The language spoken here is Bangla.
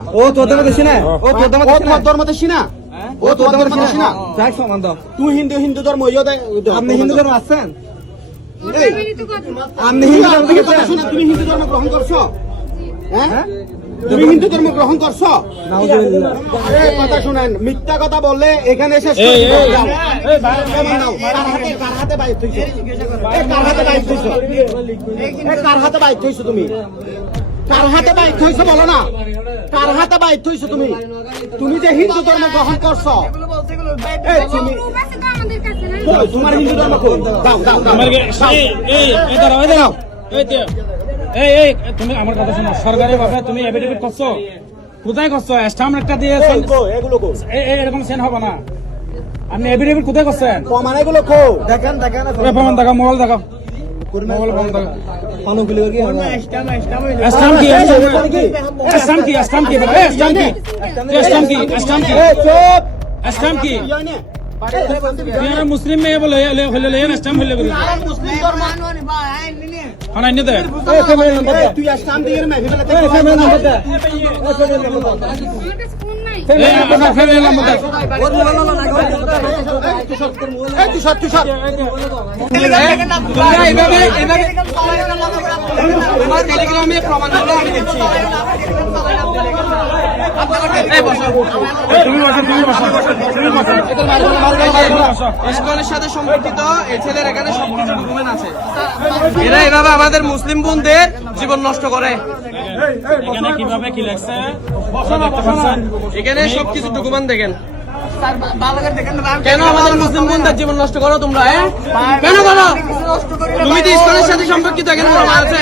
ও তোর দেশি না, ও তোর ধর্ম দেশি না, ও তোর ধর্ম দেশি না। যাই সমান দাও। তুই হিন্দু ধর্ম আপনি হিন্দু ধর্ম আছেন? আপনি হিন্দু ধর্ম তুমি হিন্দু ধর্ম গ্রহণ করছো? হ্যাঁ, তুমি হিন্দু ধর্ম গ্রহণ করছো? কথা শুনেন, মিথ্যা কথা বললে এখানে এসে কার হাতে বাইর হইছো? কার হাতে বাইর হইছো তুমি? কার হাতে বাইর হইছো বলো না? কার হাতে বাইর হইছো তুমি? তুমি যে হিন্দু ধর্ম গ্রহণ করছো, তোমার হিন্দু ধর্ম তুমি আমার কথা শোনো, সরকারি ভাবে তুমি এফিডেভিট করছো, কোথায় করছো? স্টাম্প একটা দিয়ে এরকম সেন হবে না। আপনি এফিডেভিট কোথায় করছেন? প্রমাণ এগুলো কো দেখেন দেখেন প্রমাণ দেখাও, মোবাইল দেখাও, মোবাইল বন্ধ দেখাও। স্টাম্প কি? স্টাম্প কি? স্টাম্প কি? স্টাম্প কি? স্টাম্প কি? স্টাম্প কি? স্টাম্প কি? মুসলিম মেয়ে বলে স্টাম্প হলে বলে তুই স্টাম্প দিয়ে টেলিগ্রামে প্রমাণগুলো আমি দিচ্ছি। ইসকনের সাথে সম্পর্কিত এই ছেলের এখানে সবকিছু ডকুমেন্ট আছে। এরা এভাবে আমাদের মুসলিম বোনদের জীবন নষ্ট করে। কিভাবে কি লাগছে এখানে সবকিছু ডকুমেন্ট দেখেন। কেন আমাদের মুসলিম বোনদের জীবন নষ্ট করো তোমরা? কেন করো? তুমি তো ইসকনের সাথে সম্পর্কিত, এখানে প্রমাণ আছে।